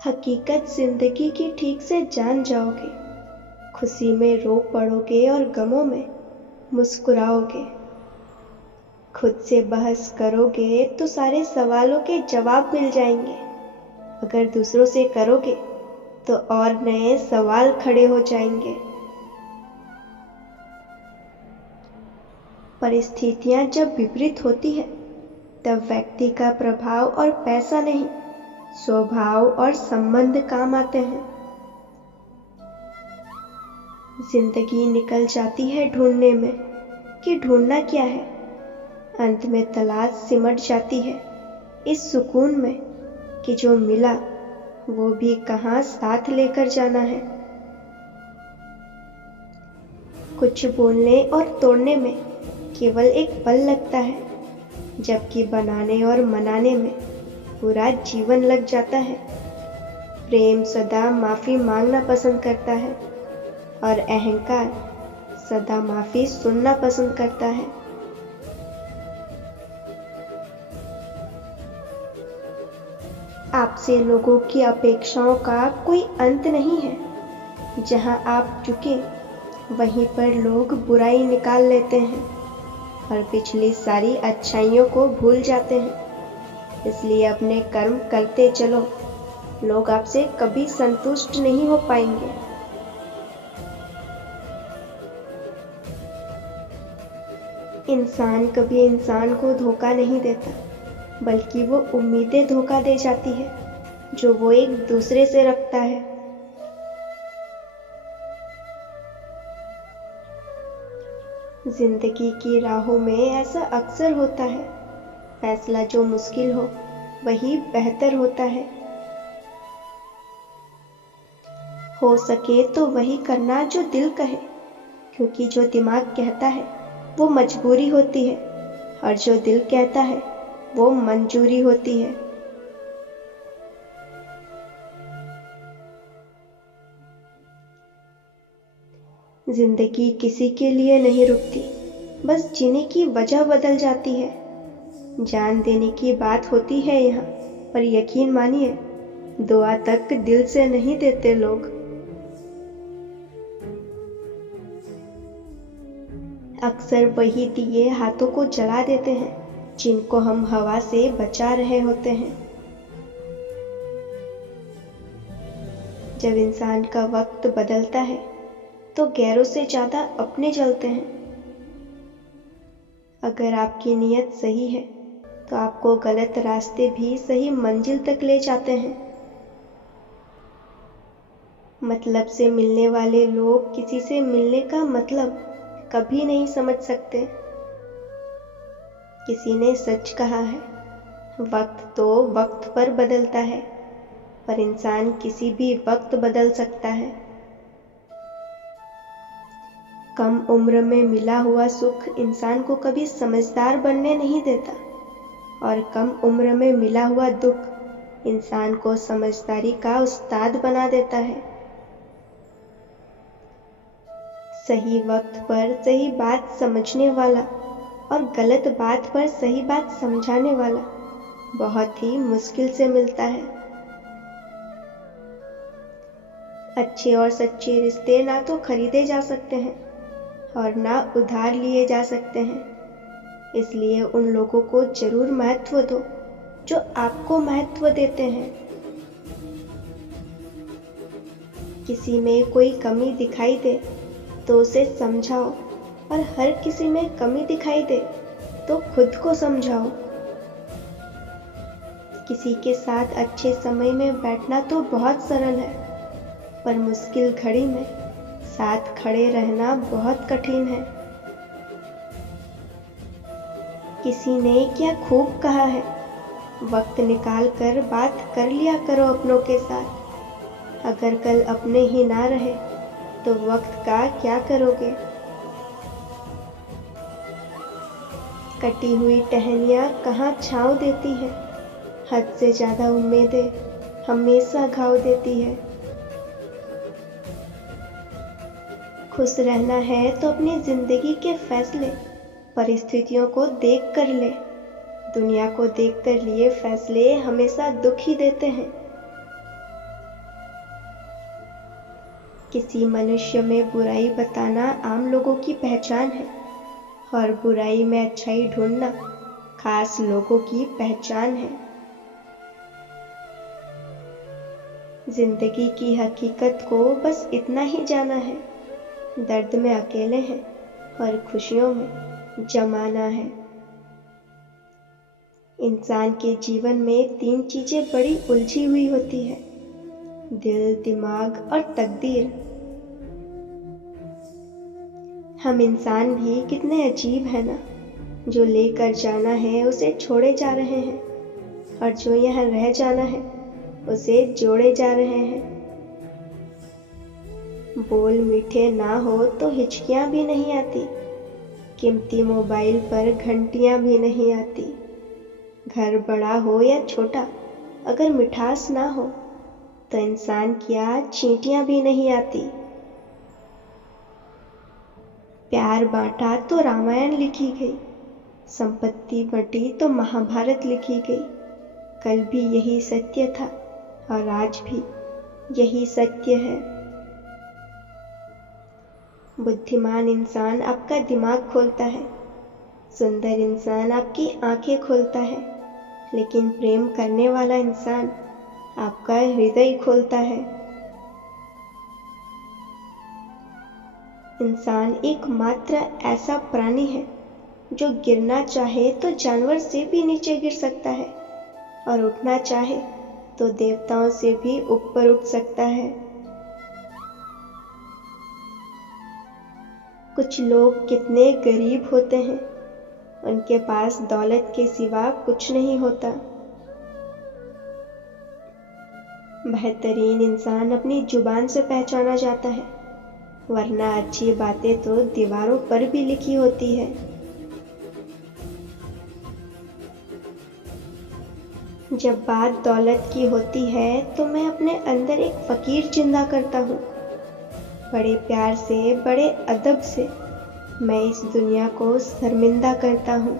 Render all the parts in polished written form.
हकीकत जिंदगी की ठीक से जान जाओगे, खुशी में रो पड़ोगे और गमों में मुस्कुराओगे। खुद से बहस करोगे तो सारे सवालों के जवाब मिल जाएंगे। अगर दूसरों से करोगे तो और नए सवाल खड़े हो जाएंगे। परिस्थितियां जब विपरीत होती है तब व्यक्ति का प्रभाव और पैसा नहीं, स्वभाव और संबंध काम आते हैं। जिंदगी निकल जाती है ढूंढने में कि ढूंढना क्या है। अंत में तलाश सिमट जाती है इस सुकून में कि जो मिला वो भी कहां साथ लेकर जाना है। कुछ बोलने और तोड़ने में केवल एक पल लगता है, जबकि बनाने और मनाने में पूरा जीवन लग जाता है। प्रेम सदा माफी मांगना पसंद करता है और अहंकार सदा माफी सुनना पसंद करता है। आपसे लोगों की अपेक्षाओं का कोई अंत नहीं है। जहां आप झुके वहीं पर लोग बुराई निकाल लेते हैं और पिछली सारी अच्छाइयों को भूल जाते हैं। इसलिए अपने कर्म करते चलो, लोग आपसे कभी संतुष्ट नहीं हो पाएंगे। इंसान कभी इंसान को धोखा नहीं देता, बल्कि वो उम्मीदें धोखा दे जाती है जो वो एक दूसरे से रखता है। जिंदगी की राहों में ऐसा अक्सर होता है, फैसला जो मुश्किल हो वही बेहतर होता है। हो सके तो वही करना जो दिल कहे, क्योंकि जो दिमाग कहता है वो मजबूरी होती है और जो दिल कहता है वो मंजूरी होती है। जिंदगी किसी के लिए नहीं रुकती, बस जीने की वजह बदल जाती है। जान देने की बात होती है यहाँ, पर यकीन मानिए दुआ तक दिल से नहीं देते लोग। अक्सर वही दिए हाथों को जला देते हैं जिनको हम हवा से बचा रहे होते हैं। जब इंसान का वक्त बदलता है तो गैरों से ज्यादा अपने जलते हैं। अगर आपकी नीयत सही है तो आपको गलत रास्ते भी सही मंजिल तक ले जाते हैं। मतलब से मिलने वाले लोग किसी से मिलने का मतलब कभी नहीं समझ सकते। किसी ने सच कहा है, वक्त तो वक्त पर बदलता है, पर इंसान किसी भी वक्त बदल सकता है। कम उम्र में मिला हुआ सुख इंसान को कभी समझदार बनने नहीं देता और कम उम्र में मिला हुआ दुख इंसान को समझदारी का उस्ताद बना देता है। सही वक्त पर सही बात समझने वाला और गलत बात पर सही बात समझाने वाला बहुत ही मुश्किल से मिलता है। अच्छे और सच्चे रिश्ते ना तो खरीदे जा सकते हैं और ना उधार लिए जा सकते हैं। इसलिए उन लोगों को जरूर महत्व दो जो आपको महत्व देते हैं। किसी में कोई कमी दिखाई दे तो उसे समझाओ और हर किसी में कमी दिखाई दे तो खुद को समझाओ। किसी के साथ अच्छे समय में बैठना तो बहुत सरल है, पर मुश्किल घड़ी में साथ खड़े रहना बहुत कठिन है। किसी ने क्या खूब कहा है, वक्त निकाल कर बात कर लिया करो अपनों के साथ। अगर कल अपने ही ना रहे तो वक्त का क्या करोगे। कटी हुई टहनियाँ कहाँ छाँव देती है, हद से ज्यादा उम्मीदें हमेशा घाव देती है। खुश रहना है तो अपनी जिंदगी के फैसले परिस्थितियों को देख कर ले। दुनिया को देख कर लिए फैसले हमेशा दुख ही देते हैं। किसी मनुष्य में बुराई बताना आम लोगों की पहचान है और बुराई में अच्छाई ढूंढना खास लोगों की पहचान है। जिंदगी की हकीकत को बस इतना ही जाना है, दर्द में अकेले हैं और खुशियों में जमाना है। इंसान के जीवन में 3 चीजें बड़ी उलझी हुई होती है, दिल, दिमाग और तकदीर। हम इंसान भी कितने अजीब हैं ना, जो लेकर जाना है उसे छोड़े जा रहे हैं और जो यहाँ रह जाना है उसे जोड़े जा रहे हैं। बोल मीठे ना हो तो हिचकियां भी नहीं आती, कीमती मोबाइल पर घंटियां भी नहीं आती। घर बड़ा हो या छोटा, अगर मिठास ना हो तो इंसान क्या चींटियां भी नहीं आती। प्यार बांटा तो रामायण लिखी गई, संपत्ति बंटी तो महाभारत लिखी गई। कल भी यही सत्य था और आज भी यही सत्य है। बुद्धिमान इंसान आपका दिमाग खोलता है, सुंदर इंसान आपकी आंखें खोलता है, लेकिन प्रेम करने वाला इंसान आपका हृदय खोलता है। इंसान एकमात्र ऐसा प्राणी है जो गिरना चाहे तो जानवर से भी नीचे गिर सकता है और उठना चाहे तो देवताओं से भी ऊपर उठ सकता है। कुछ लोग कितने गरीब होते हैं, उनके पास दौलत के सिवा कुछ नहीं होता। बेहतरीन इंसान अपनी जुबान से पहचाना जाता है, वरना अच्छी बातें तो दीवारों पर भी लिखी होती है। जब बात दौलत की होती है तो मैं अपने अंदर एक फकीर जिंदा करता हूँ। बड़े प्यार से, बड़े अदब से मैं इस दुनिया को शर्मिंदा करता हूँ।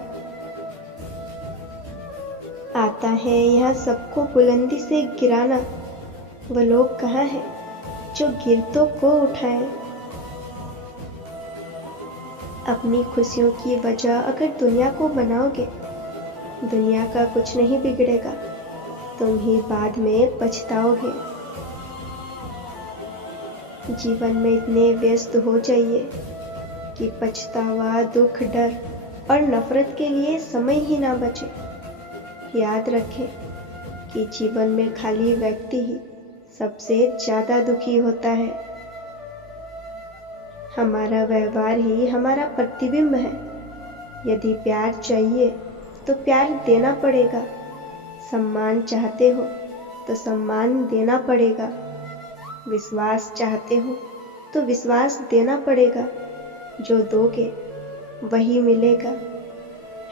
आता है यहाँ सबको बुलंदी से गिराना, वो लोग कहाँ हैं जो गिरतों को उठाएं। अपनी खुशियों की वजह अगर दुनिया को बनाओगे, दुनिया का कुछ नहीं बिगड़ेगा, तुम ही बाद में पछताओगे। जीवन में इतने व्यस्त हो जाइए कि पछतावा, दुख, डर और नफरत के लिए समय ही ना बचे। याद रखें कि जीवन में खाली व्यक्ति ही सबसे ज्यादा दुखी होता है। हमारा व्यवहार ही हमारा प्रतिबिंब है। यदि प्यार चाहिए तो प्यार देना पड़ेगा, सम्मान चाहते हो तो सम्मान देना पड़ेगा, विश्वास चाहते हो तो विश्वास देना पड़ेगा। जो दोगे वही मिलेगा।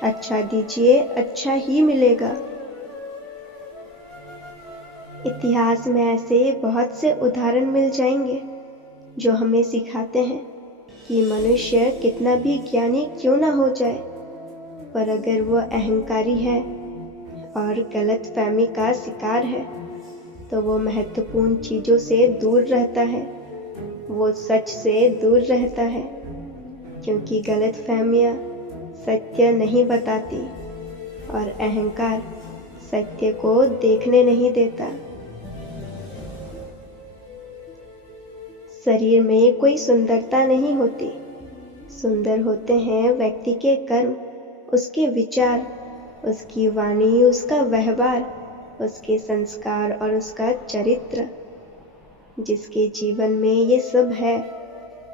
अच्छा दीजिए, अच्छा ही मिलेगा। इतिहास में ऐसे बहुत से उदाहरण मिल जाएंगे जो हमें सिखाते हैं कि मनुष्य कितना भी ज्ञानी क्यों ना हो जाए, पर अगर वो अहंकारी है और गलतफहमी का शिकार है तो वो महत्वपूर्ण चीजों से दूर रहता है, वो सच से दूर रहता है, क्योंकि गलतफहमियां सत्य नहीं बताती और अहंकार सत्य को देखने नहीं देता। शरीर में कोई सुंदरता नहीं होती, सुंदर होते हैं व्यक्ति के कर्म, उसके विचार, उसकी वाणी, उसका व्यवहार, उसके संस्कार और उसका चरित्र। जिसके जीवन में ये सब है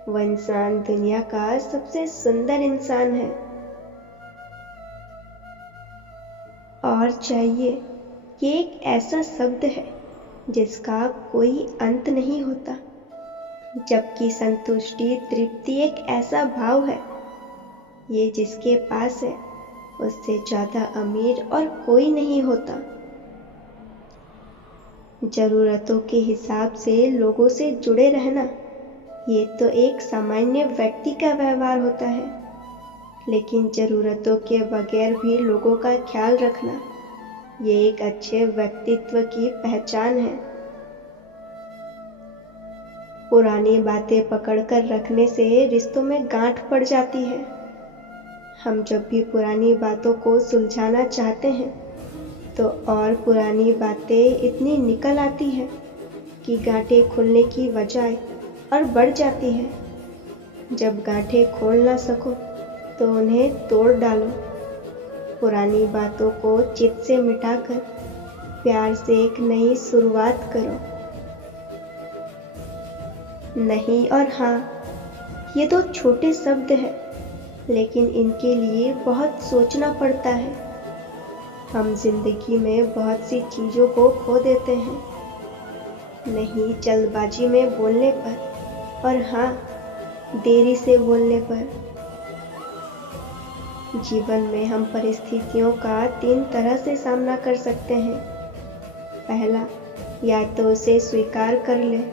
वह इंसान दुनिया का सबसे सुंदर इंसान है। और चाहिए ये एक ऐसा शब्द है जिसका कोई अंत नहीं होता, जबकि संतुष्टि, तृप्ति एक ऐसा भाव है, ये जिसके पास है उससे ज्यादा अमीर और कोई नहीं होता। जरूरतों के हिसाब से लोगों से जुड़े रहना, ये तो एक सामान्य व्यक्ति का व्यवहार होता है, लेकिन जरूरतों के बगैर भी लोगों का ख्याल रखना, ये एक अच्छे व्यक्तित्व की पहचान है। पुरानी बातें पकड़कर रखने से रिश्तों में गांठ पड़ जाती है। हम जब भी पुरानी बातों को सुलझाना चाहते हैं तो और पुरानी बातें इतनी निकल आती हैं कि गांठें खुलने की बजाय और बढ़ जाती है। जब गांठें खोल ना सको तो उन्हें तोड़ डालो। पुरानी बातों को चित्त से मिटाकर प्यार से एक नई शुरुआत करो। नहीं और हाँ, ये दो छोटे शब्द हैं, लेकिन इनके लिए बहुत सोचना पड़ता है। हम जिंदगी में बहुत सी चीज़ों को खो देते हैं, नहीं जल्दबाजी में बोलने पर और हाँ देरी से बोलने पर। जीवन में हम परिस्थितियों का 3 तरह से सामना कर सकते हैं। पहला, या तो उसे स्वीकार कर ले।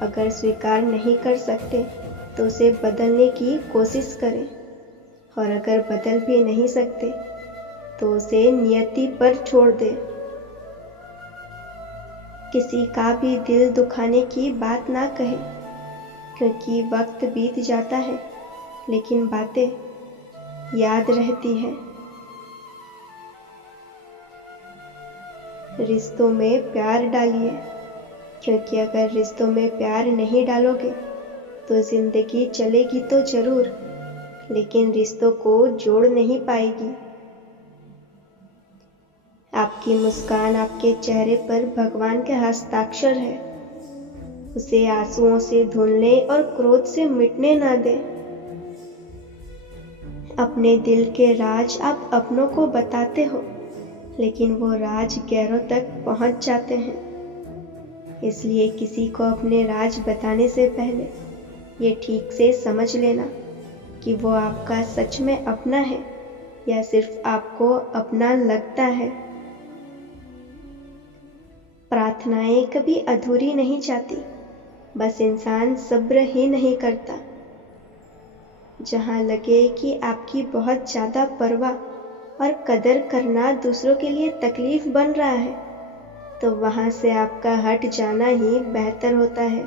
अगर स्वीकार नहीं कर सकते तो उसे बदलने की कोशिश करें, और अगर बदल भी नहीं सकते तो उसे नियति पर छोड़ दें। किसी का भी दिल दुखाने की बात ना कहें, क्योंकि वक्त बीत जाता है लेकिन बातें याद रहती हैं। रिश्तों में प्यार डालिए, क्योंकि अगर रिश्तों में प्यार नहीं डालोगे तो जिंदगी चलेगी तो जरूर, लेकिन रिश्तों को जोड़ नहीं पाएगी। आपकी मुस्कान आपके चेहरे पर भगवान के हस्ताक्षर है। उसे आंसुओं से धुलने और क्रोध से मिटने ना दें। अपने दिल के राज आप अपनों को बताते हो, लेकिन वो राज गैरों तक पहुंच जाते हैं। इसलिए किसी को अपने राज बताने से पहले ये ठीक से समझ लेना कि वो आपका सच में अपना है या सिर्फ आपको अपना लगता है। प्रार्थनाएं कभी अधूरी नहीं जाती, बस इंसान सब्र ही नहीं करता। जहां लगे कि आपकी बहुत ज़्यादा परवाह और कदर करना दूसरों के लिए तकलीफ बन रहा है, तो वहां से आपका हट जाना ही बेहतर होता है।